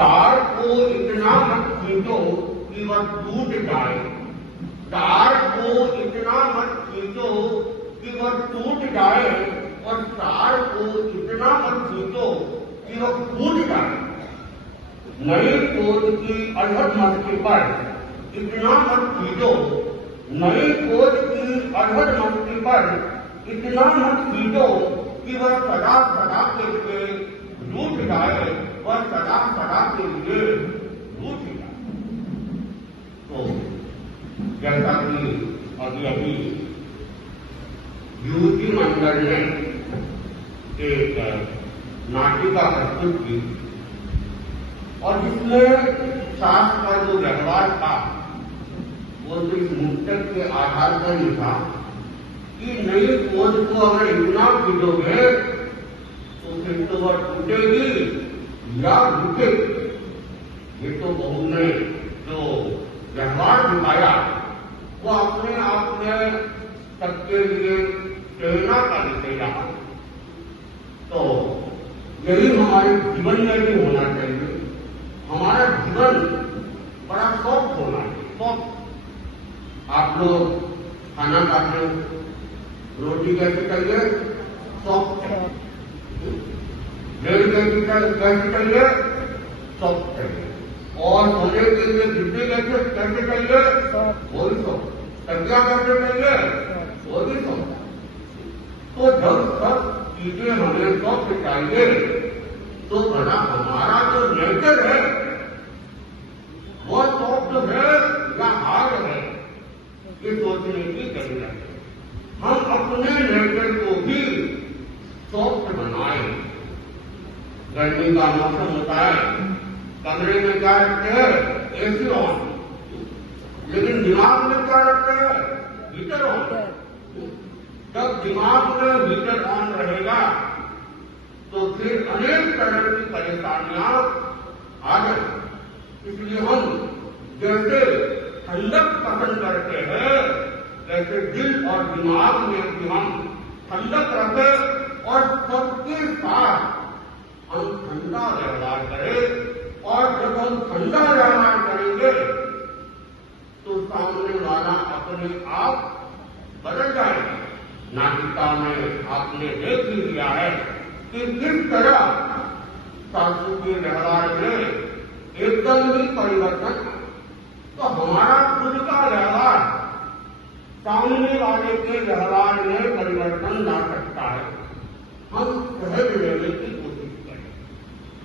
तार को इतना मत खींचो कि वह टूट जाए, तार को इतना मत खींचो कि वह टूट जाए, और तार को इतना मत खींचो कि वह फूट जाए। नई खोज की अढ़त मस्ती पर इतना मत खींचो, नई खोज की अढ़त मस्ती पर इतना मत खींचो कि वह सदा सदा के लिए रूठ जाए, वह सदा सदा के लिए रूठ जाए। तो जैसा कि अभी युवती मंडल ने एक नाटिका प्रस्तुत की और जिसमें शास्त्र का जो व्यवहार था वो तो इस मुक्तक के आधार पर ही था कि नई खोज को अगर इतना खींचोगे तो फिर तो वह टूटेगी या रुकेगी। ये तो बहू ने जो व्यवहार दिखाया वो अपने आप में सबके लिए प्रेरणा का विषय रहा। तो यही हमारे जीवन में भी होना चाहिए। हमारा जीवन बड़ा सॉफ्ट होना चाहिए, सॉफ्ट। आप लोग खाना खाते हो, रोटी कैसे चाहिए? सॉफ्ट। ब्रेड कैसे चाहिए? सॉफ्ट चाहिए। और सोने के लिए गिट्टी कैसे चाहिए? वो भी सॉफ्ट। सब्जियां कैसे चाहिए? वो भी सॉफ्ट। तो जब सब चीजें हमें सॉफ्ट चाहिए तो बड़ा हमारा जो नेचर है वो सॉफ्ट है या हार्ड है, ये सोचने की जरूरत है। हम अपने नेचर को भी सॉफ्ट बनाएं। गर्मी का मौसम होता है, कमरे में क्या रखते हैं? एसी ऑन, लेकिन दिमाग में क्या रखते हैं? Heater on. जब दिमाग में हीटर ऑन रहेगा तो फिर अनेक तरह की परेशानियां आ गई। इसलिए हम जैसे ठंडक पसंद करते हैं जैसे दिल और दिमाग में भी हम ठंडक रखें और सबके साथ हम ठंडा व्यवहार करें। और जब हम ठंडा व्यवहार करेंगे तो सामने वाला अपने आप बदल जाएगा। नाटिका में आपने देख ही लिया है कि किस तरह सासू के व्यवहार में एकदम ही परिवर्तन। तो हमारा खुद का व्यवहार सामने वाले के व्यवहार में परिवर्तन ला सकता है। हम सहज रहने की कोशिश करें,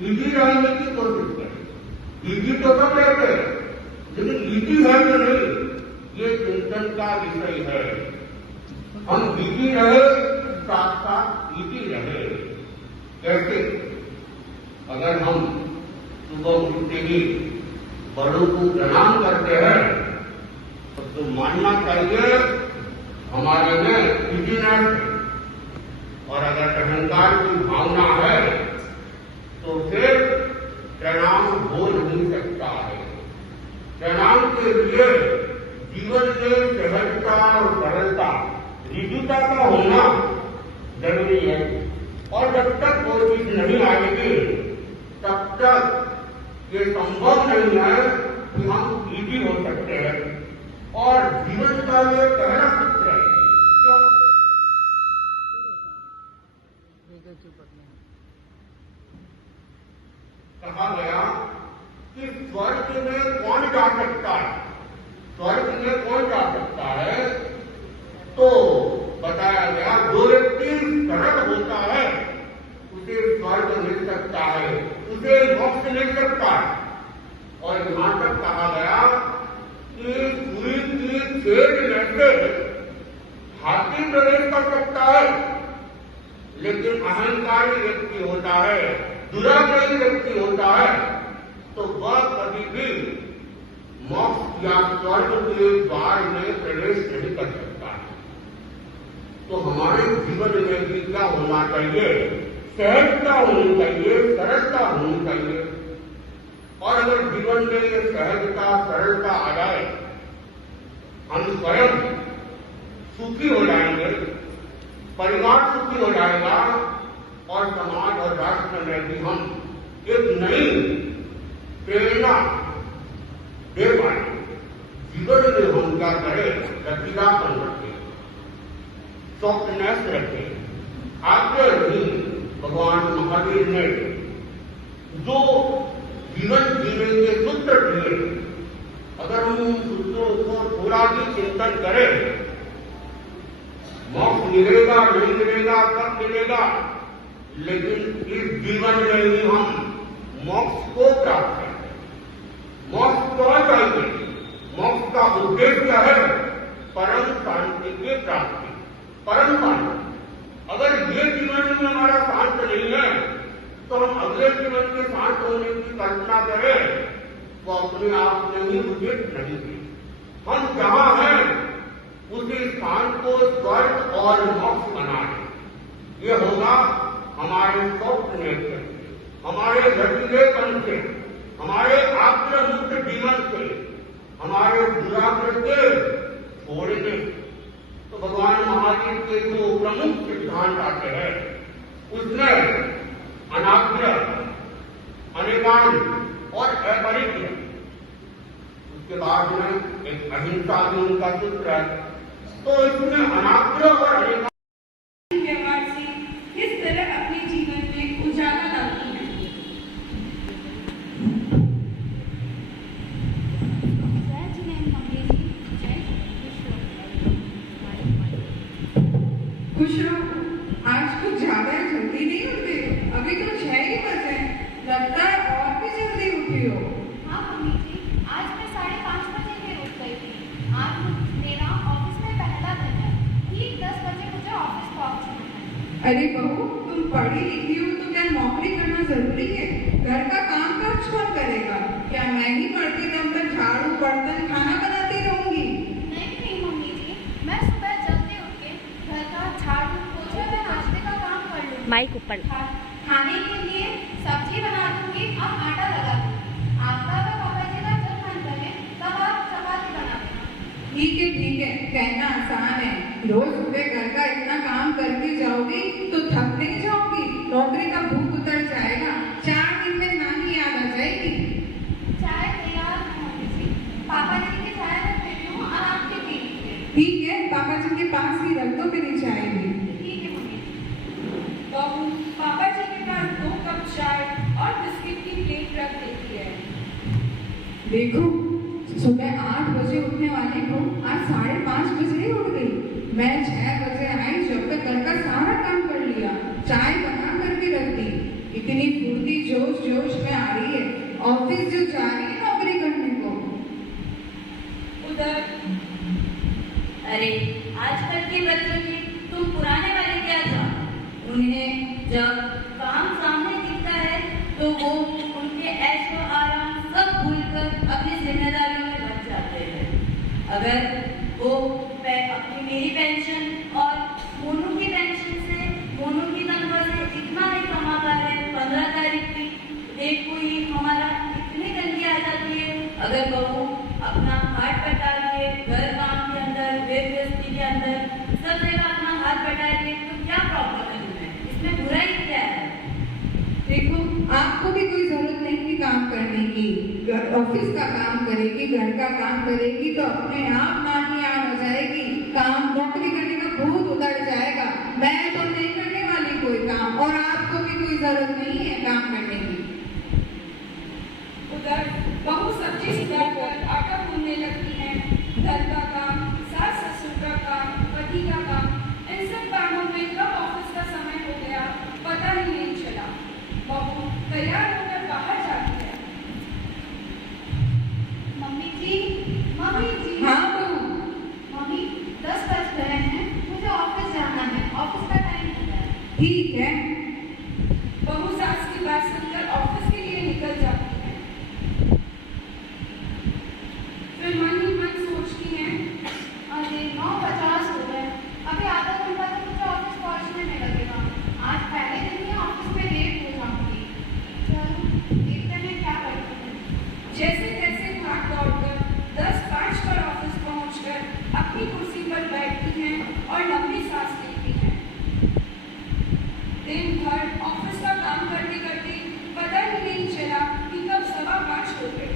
इजी रहने की कोशिश करें। इजी तो सब रहते हैं, लेकिन इजी है कि नहीं ये चिंतन का विषय है। हम इजी रहे, साथ साथ इजी रहे। कैसे? अगर हम सुबह उठते ही बड़ों को प्रणाम करते हैं तो मानना चाहिए हमारे में इजीनेस है। और अगर अहंकार की भावना है तो फिर प्रणाम हो नहीं सकता है। प्रणाम के लिए जीवन में सहजता और सरलता, ऋजुता का होना जरूरी है। और जब तक वो चीज नहीं आएगी तब तक ये संभव नहीं है कि हम इजी हो सकते हैं। और जीवन का ये पहला सूत्र है कहा गया कि स्वर्ग में कौन जा सकता है? स्वर्ग में कौन जा सकता है? तो बताया गया जो व्यक्ति सरल होता है उसे स्वर्ग मिल सकता है, उसे मोक्ष मिल सकता है। और यहां तक कहा गया कि सुई की छेद में से हाथी प्रवेश कर सकता है, लेकिन अहंकारी व्यक्ति होता है, दुराग्रही व्यक्ति होता है, तो वह कभी भी मोक्ष या स्वर्ग के द्वार में प्रवेश नहीं कर सकता है। तो हमारे जीवन में भी क्या होना चाहिए? सहजता होनी चाहिए, सरलता होनी चाहिए। और अगर जीवन में ये सहजता सरलता आ जाए, हम स्वयं सुखी हो जाएंगे, परिवार सुखी हो जाएगा और समाज और राष्ट्र में भी हम एक नई लचीलापन रखें, सॉफ्टनेस रखें। आगे नहीं, भगवान महावीर ने जो जीवन जीने के सूत्र दिए, अगर हम उन सूत्रों को थोड़ा भी चिंतन करें, मोक्ष मिलेगा नहीं मिलेगा कब मिलेगा, लेकिन इस जीवन में ही हम मोक्ष को प्राप्त करेंगे। मोक्ष क्यों चाहिए? मोक्ष का उद्देश्य है परम शांति की प्राप्ति, परम शांति। अगर ये जीवन में हमारा शांत नहीं है तो हम अगले जीवन के शांत होने की कल्पना करें तो अपने आप में ही उचित नहीं है। हम जहां हैं उसी स्थान को स्वर्ग और मोक्ष बनाए। ये होगा हमारे सॉफ्टनेस से, हमारे लचीलेपन से, हमारे आग्रह मुक्त जीवन से, हमारे दुराग्रह से छोड़ने। तो भगवान महावीर के जो प्रमुख सिद्धांत आते हैं उसमें अनाग्रह, अनिवार्य और अपरिग्रह, उसके बाद में एक अहिंसा भी उनका सूत्र है। तो इसमें अनाग्रह और अनिवार्य व्यवहार से किस तरह अपने जीवन में उजाला लाती है। खुश रहो। आज कुछ ज्यादा जल्दी नहीं उठे हो? अभी तो 6 ही बजे, लगता है और भी जल्दी उठी हो। हाँ मम्मी जी, आज मैं 5:30 बजे ही उठ गई थी। आज मेरा ऑफिस में पहला दिन है, ठीक 10 बजे मुझे ऑफिस पहुंचना है। अरे बहू, तुम पढ़ी लिखी हो तो क्या नौकरी करना जरूरी है? घर का काम काज कौन करेगा? क्या मैं ही पढ़ती दम तक झाड़ू बर्तन खाना बनाती रहूंगी? नहीं मम्मी जी, मैं सुबह जल्दी उठ के घर का झाड़ू पोछा व नाश्ते का काम कर लूँगी। माइक ऊपर। खाने के लिए सब्जी बना दूंगी और आटा लगा दूंगी। आपका व पापा जी का जब मन करे तब आप चपाती बना देना। ठीक है, कहना आसान है। रोज सुबह घर का इतना काम करके जाओगी तो थक नहीं जाओगी? नौकरी का भूख उतर जाएगा। 4 दिन में नानी याद आ जाएगी। चाय तैयार है मम्मी जी, पापा जी की चाय रख देती हूँ और आपके पी लीजिए। ठीक है, पापा जी के पास ही रख दो मेरी चाय भी। ठीक है मम्मी जी। बहू पापा जी के पास 2 कप चाय और बिस्किट की प्लेट रख देती है। देखो, सुबह 8 बजे उठने वाली को आज 5:30 बजे ही उठ गई। मैं 6 बजे आई, जब तक घर का सारा काम कर लिया, चाय बना करके रख दी। इतनी फुर्ती जोश में आ रही है, ऑफिस जो जा रही है नौकरी करने को। उधर अरे आजकल के बच्चों की तुम पुराने वाले क्या जाओ। उन्हें जब काम सामने दिखता है तो वो उनके ऐशो आराम सब भूलकर अपनी जिम्मेदारियों में लग जाते हैं। अगर वो अपनी मेरी पेंशन और मोनू की पेंशन से, मोनू की तनख्वाह से इतना नहीं कमा पा रहे, 15 तारीख की डेट को ही हमारा इतनी तंगी आ जाती है। अगर बहू अपना हाथ बटा के घर काम के अंदर, व्यवस्थी के अंदर सब जगह अपना हाथ बटाए तो क्या प्रॉब्लम है तुम्हें? इसमें बुराई क्या है? देखो, आपको भी कोई जरूरत नहीं कि काम करने की। ऑफिस का काम करेगी, घर का काम करेगी तो अपने आप नानी याद आ जाएगी। काम नौकरी करने का भूत उतर जाएगा। मैं तो नहीं करने वाली कोई काम, और आपको भी कोई जरूरत नहीं है काम करने की। उधर बहू सब्जी सुधारकर आटा गूंदने लगती है। घर का काम, सास ससुर का काम, पति का काम, इन सब कामों में कब ऑफिस का समय हो गया पता ही नहीं चला। बहू तैयार होकर बाहर जाती है। मम्मी जी। हाँ बहू। मम्मी 10 बज गए हैं, मुझे ऑफिस जाना है, ऑफिस का टाइम हो गया है। ठीक है। बहू सास की बात सुनकर ऑफिस के लिए निकल जाती है। फिर मन ही मन सोचती है, अरे 9:50 हो गए, अभी आधा घंटा तो मुझे ऑफिस पहुंचने में लगेगा। आज पहले दिन ही ऑफिस में लेट हो जाऊंगी। चलो देखते हैं क्या करते हैं। जैसे तैसे भाग दौड़कर 10:05 पर ऑफिस पहुंचकर अपनी कुर्सी पर बैठती हैं और लंबी सांस लेती हैं। दिन भर ऑफिस का काम करते करते पता ही नहीं चला कि कब 5:15 हो गए।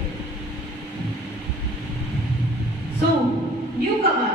So, newcomer,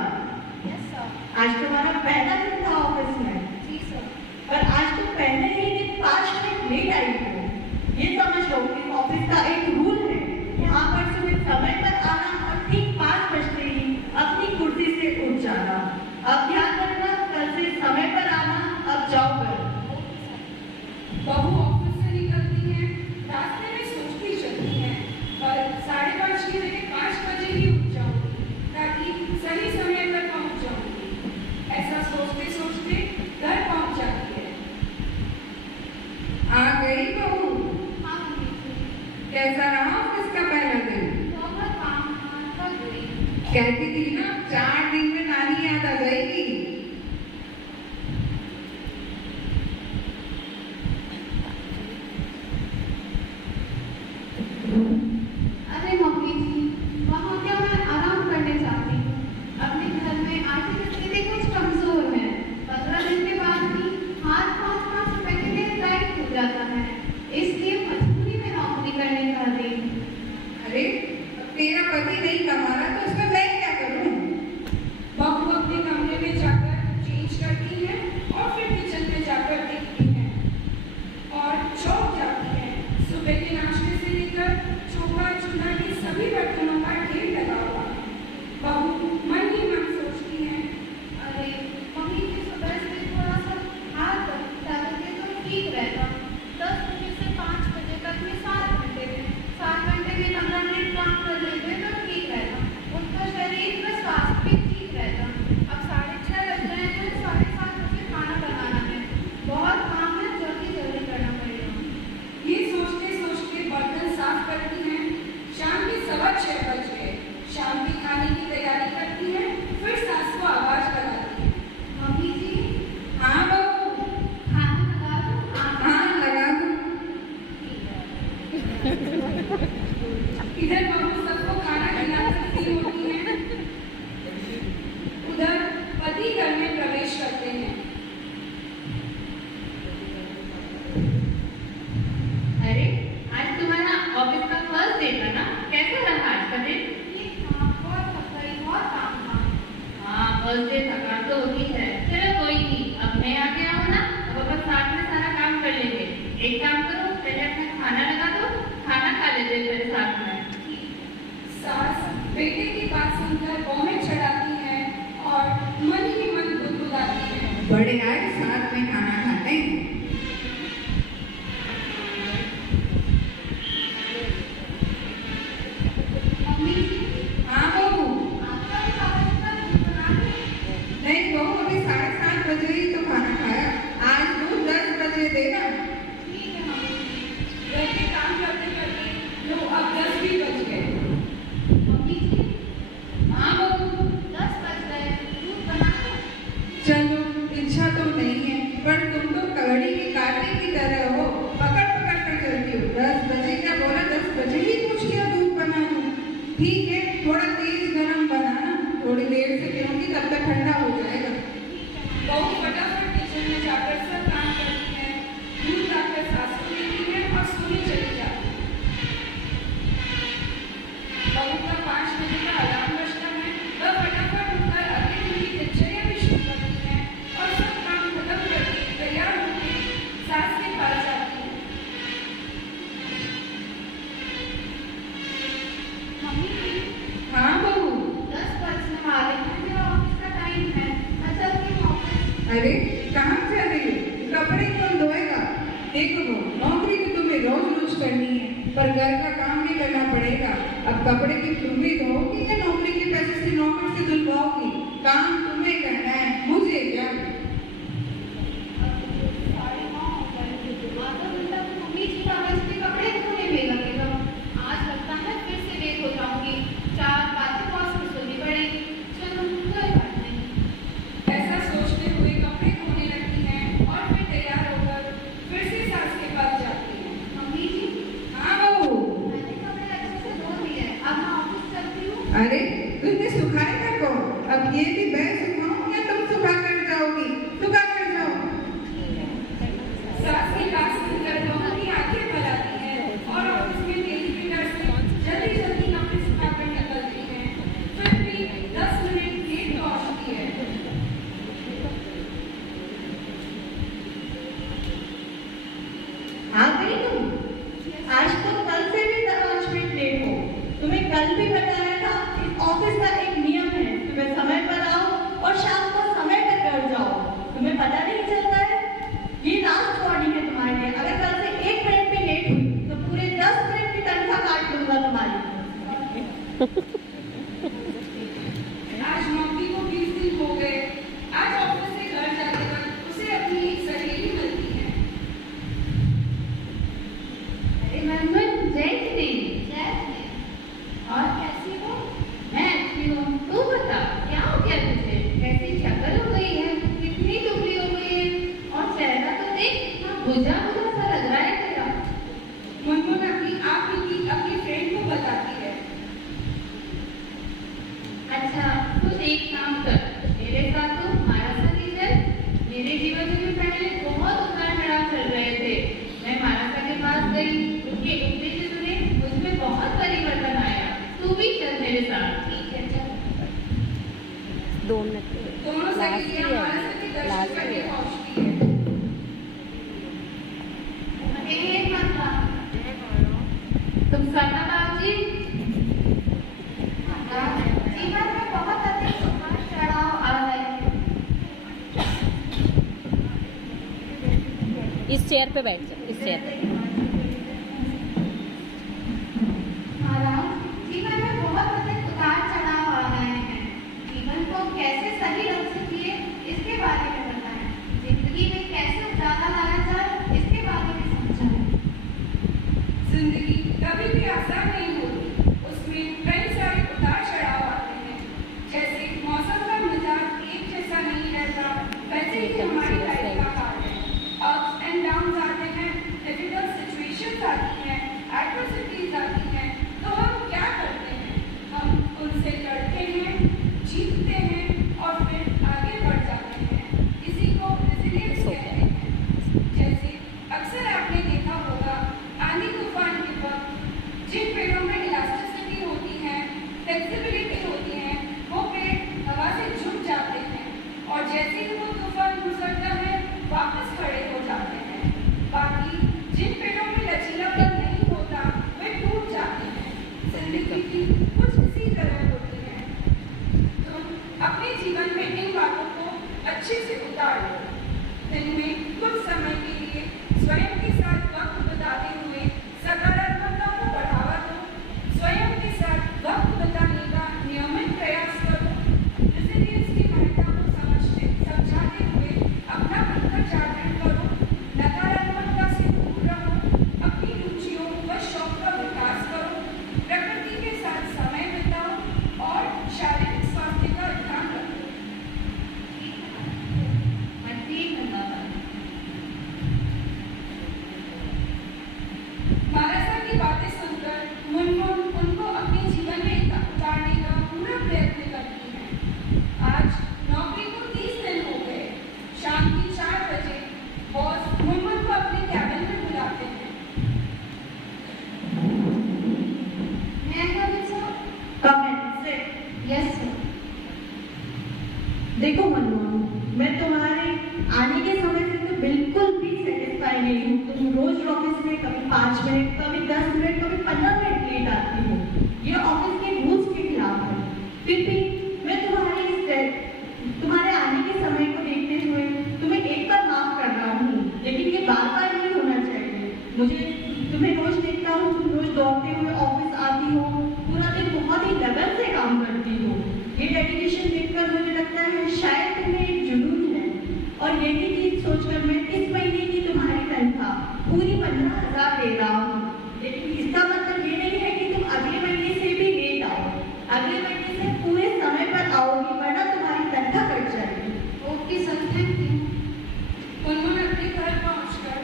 रहा ऑफिस का पहला दिन? बहुत काम था, थक गई। कहती थी ना 4 दिन में नानी याद आ जाएगी। अरे मम्मी जी, वहाँ क्या मैं आराम करने चाहती हूँ। अपने घर में आर्थिक स्थिति कुछ कमजोर है। 15 दिन के बाद भी हाथ 5-5 रुपए के लिए टाइट हो जाता है, इसलिए मजबूरी में नौकरी करने जा रही हूँ। अरे तेरा पति नहीं कमा रहा तो उसमें मैं क्या करूं? बहू अपने कमरे में जाकर चेंज करती है और फिर किचन में जाकर देखती है और चौंक जाती है। सुबह के नाश्ते से लेकर चौका चूल्हा के सभी बर्तनों का ढेर लगा हुआ है। बहू मन ही मन सोचती है, अरे मम्मी की सुबह से थोड़ा सा हाथ डालते तो ठीक रहता। 10 बजे से 5 बजे तक में 7 घंटे में 7 घंटे में 15 मिनट काम कर लेते तो ठीक रहता। उनका शरीर का स्वास्थ्य भी ठीक रहता। अब 6:30 बज रहे हैं तो 7:30 बजे खाना बनाना है। बहुत काम है, जल्दी जल्दी करना पड़ेगा। ये सोचते सोचते बर्तन साफ करती हैं। शाम के 6:15 बज गए। शाम के खाने की तैयारी करती है, फिर सास को आवाज लगाती है। मम्मी जी, हाँ बहू। खाना लगा दो। हाँ लगा दूं। इधर बहू सबको खाना खिला सकती होती है, उधर पति घर में प्रवेश करते हैं। अरे आज तुम्हारा ऑफिस का फर्स्ट डे था ना, कैसा रहा आज का दिन? ठीक था, बहुत थक गई, बहुत काम था। हाँ फर्स्ट डे थकान तो होती है, चलो कोई नहीं, अब मैं आ गया हूँ ना, अब अपन साथ में सारा काम कर लेंगे। एक काम करो, पहले अपना खाना लगा दो, खाना खा लेते हैं मेरे साथ में। सास बेटे की बात सुनकर बहुएं चढ़ाती है और मन ही मन गुदगुदाती है। बड़े आए साथ में खाना खाते हैं। मम्मी जी, हाँ बहू। आपका भी खाना का दूध बना दे। नहीं बहू, अभी 7:30 बजे ही तो खाना खाया। आज दूध 10 बजे देना। ठीक है मम्मी जी। घर के काम करते करते लो अब 10 भी बज गए। मम्मी जी, हाँ बहू। 10 बज गए, दूध बना दो। चलो इच्छा तो नहीं है, पर तुम तो कड़ी की काटे की तरह हो, पकड़ पकड़ कर चलती हो। 10 बजे क्या बोला, 10 बजे ही पूछ लिया दूध बना दूं। ठीक है, थोड़ा तेज गरम बनाना, थोड़ी देर से पीऊंगी तब तक ठंडा हो जाएगा। बहू फटाफट किचन में जाकर सब काम करती है, दूध लाकर सास को देती है और सोने चली जाती है। बहू का 5 बजे का अलार्म बजता है। वह फटाफट उठकर अगले दिन की दिनचर्या भी शुरू करती है और सब काम खत्म करके तैयार होकर सास के पास जाती है। मम्मी जी, हाँ बहू। 10 बजने वाले हैं, मेरा ऑफिस का टाइम है। मैं चलती हूँ ऑफिस। अरे कहाँ जा रही हो? कपड़े कौन धोएगा? देखो बहू, नौकरी तो तुम्हें रोज रोज करनी है, पर घर का काम भी करना पड़ेगा। अब कपड़े की तुम भी धोओगी या नौकरी के पैसे से नौकर से धुलवाओगी? काम तुम्हें करना है, मुझे क्या? 9:30 हो गए। आधा घंटा तो मम्मी जी का बस के कपड़े धोने में लगेगा। आज लगता है फिर से लेट हो जाऊंगी। 4 बातें बॉस को सुननी पड़ेगी। चलो कोई बात नहीं। ऐसा सोचते हुए कपड़े धोने लगती हैं और फिर तैयार होकर फिर से सास के पास जाती हैं। मम्मी जी, हाँ बहू। मैंने कपड़े अच्छे से धो दिए, अब मैं ऑफिस चलती हूँ। अरे तुमने सुखाए था को? अब ये भी मैं सुखाऊं या तुम सुखा कर जाओगी? सुखा कर जाओ। सास की बात सुनकर बहू की आंखें भर आती हैं और ऑफिस में तेज स्पीडर से जल्दी जल्दी कपड़े सुखाकर निकलती हैं। फिर भी 10 मिनट लेट पहुंचती है। आ गई तुम? आज तो कल से भी 5 मिनट लेट हो। तुम्हें कल भी बताया था, इस ऑफिस का एक नियम है, तुम्हें समय पर आओ और शाम को समय पर घर जाओ। तुम्हें पता नहीं चलता है? ये लास्ट वार्निंग है तुम्हारे लिए। अगर कल से 1 मिनट भी लेट हुई तो पूरे 10 मिनट की तनख्वाह काट दूंगा तुम्हारी। आज नौकरी को 20 दिन हो गए। आज ऑफिस से घर जाते वक्त उसे अपनी एक सहेली मिलती है। अरे मनमन, जय श्री देवी। मेरे साथ। ठीक है चलो। 2 मिनट दोनों सहेलियां हमारे साथ दर्शन करने पहुंचती है। हे माता, तुम सरना बाबू जी, जीवन में बहुत अधिक उतार चढ़ाव आ रहे हैं। इस चेयर पे बैठ जाओ, इस चेयर पे। महाराज, जीवन में बहुत अधिक उतार चढ़ाव आ रहे हैं। जीवन को कैसे सही ढंग से जिए इसके बारे में बताएं। जिंदगी में कैसे उजाला लाया जाए इसके बारे में समझाएं। जिंदगी कभी भी आसान नहीं होती, उसमें कई सारे उतार चढ़ाव आते हैं। जैसे मौसम का मिजाज एक जैसा नहीं रहता, वैसे ही हमारी लाइफ का हाल है। अप्स एंड डाउन आते हैं, डिफिकल्ट सिचुएशंस आती हैं, एडवर्सिटीज आती हैं, तो हम क्या करते हैं? हम उनसे लड़ते हैं, जीतते हैं और फिर आगे बढ़ जाते हैं। इसी को रेजिलियंस कहते हैं। जैसे अक्सर आपने देखा होगा, आंधी तूफान के वक्त जिन पेड़ों में इलास्टिसिटी होती है, फ्लेक्सिबिलिटी होती है, वो पेड़ हवा से झुक जाते हैं और जैसे ही वो तूफान गुजरता है वापस खड़े हो जाते हैं। बाकी जिन पेड़ों में लचीलापन नहीं होता वे टूट जाते हैं। जिंदगी भी कुछ इसी तरह होती है। तुम अपने जीवन में इन बातों को अच्छे से उतार लो। दिन में कुछ समय के लिए स्वयं के साथ वक्त बिताते हुए सकारात्मकता को बढ़ावा दो। स्वयं के साथ वक्त बिताने का नियमित प्रयास करो। रेजिलियंस की महत्ता को समझाते हुए अपना मन का जागरण करो। नकारात्मकता से दूर रहो। अपनी रुचियों व शौक का विकास करो। प्रकृति के साथ समय बिताओ और शारीरिक स्वास्थ्य का ध्यान रखो। ठीक है बाबा। महाराजा की बातें सुनकर मुनमुन उनको अपने जीवन में उतारने का पूरा प्रयत्न करती है। आज नौकरी को 30 दिन हो गए। शाम की 4 बजे बॉस मुनमुन को अपने कैबिन में बुलाते हैं। मैं कभी सर? कम से यस सर। देखो मनमोहन, मैं तुम्हारे आने के समय से तो बिल्कुल भी सेटिस्फाई नहीं हूँ। तुम रोज ऑफिस में कभी 5 मिनट, कभी 10 मिनट, कभी 15 मिनट लेट आती हो। ये ऑफिस के रूल्स के खिलाफ है। फिर भी मैं तुम्हारे आने के समय को देखते हुए तुम्हें एक बार माफ कर रहा हूँ, लेकिन ये बार बार नहीं होना चाहिए। मुझे तुम्हें रोज देखता हूँ, तुम रोज दौड़ते हुए ऑफिस आती हो, पूरा दिन बहुत ही लगन से काम करती हो। ये डेडिकेशन देखकर मुझे लगता है शायद तुम्हें एक जुनून है। और यही चीज सोचकर मैं इस महीने की तुम्हारी तनख्वाह पूरी 15,000 दे रहा हूँ। लेकिन इसका मतलब ये नहीं है कि तुम अगले महीने से भी लेट आओ। अगले महीने से पूरे समय पर आओगी, वरना तुम्हारी तनख्वाह कट जाएगी। Okay sir, thank you. Munmun अपने घर पहुंचकर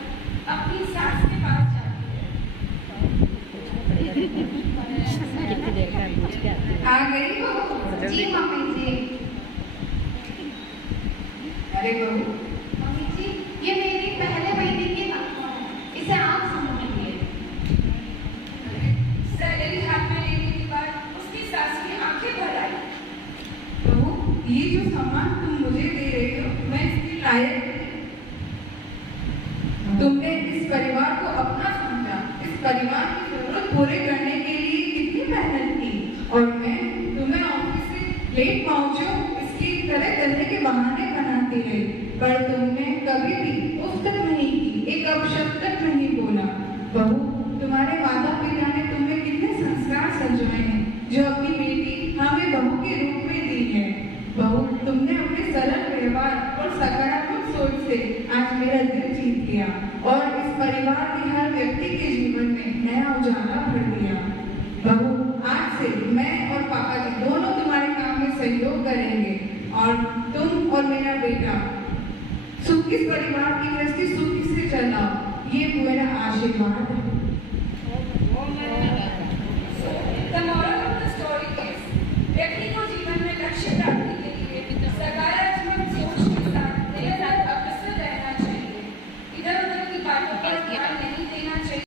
अपनी सास के पास जाती है। कितनी देर का पूछ के आती है। आ गई हो? जी मम्मी जी। अरे बहू, मम्मी जी, ये मेरी पहले महीने की तनख्वाह है, इसे आप संभालिए। सैलरी हाथ में लेने के बाद उसकी सास की आंखें भर आई। बहू, ये जो सामान तुम मुझे दे रही हो, मैं इसके लायक नहीं। तुमने इस परिवार को अपना समझा, इस परिवार की जरूरत पूरे करने के लिए कितनी मेहनत की, और मैं तुम्हें ऑफिस से लेट पहुंचो इसकी तरह करने के बहाने बनाती रही, पर तुमने कभी भी उफ तक नहीं की, एक अपशब्द तक नहीं बोला। बहू, तुम्हारे माता पिता ने तुम्हें कितने संस्कार सजवाए हैं, जो अपनी बेटी हमें बहू के रूप में दी है। बहू, तुमने अपने सरल व्यवहार और सकारात्मक सोच से आज मेरा दिल जीत लिया और इस परिवार के हर व्यक्ति के जीवन में नया उजाला भर दिया। बहू, आज से मैं और पापा जी दोनों तुम्हारे काम में सहयोग करेंगे और तुम और मेरा बेटा सुखी परिवार की गृहस्थी सुखी से चलाओ, ये मेरा आशीर्वाद है।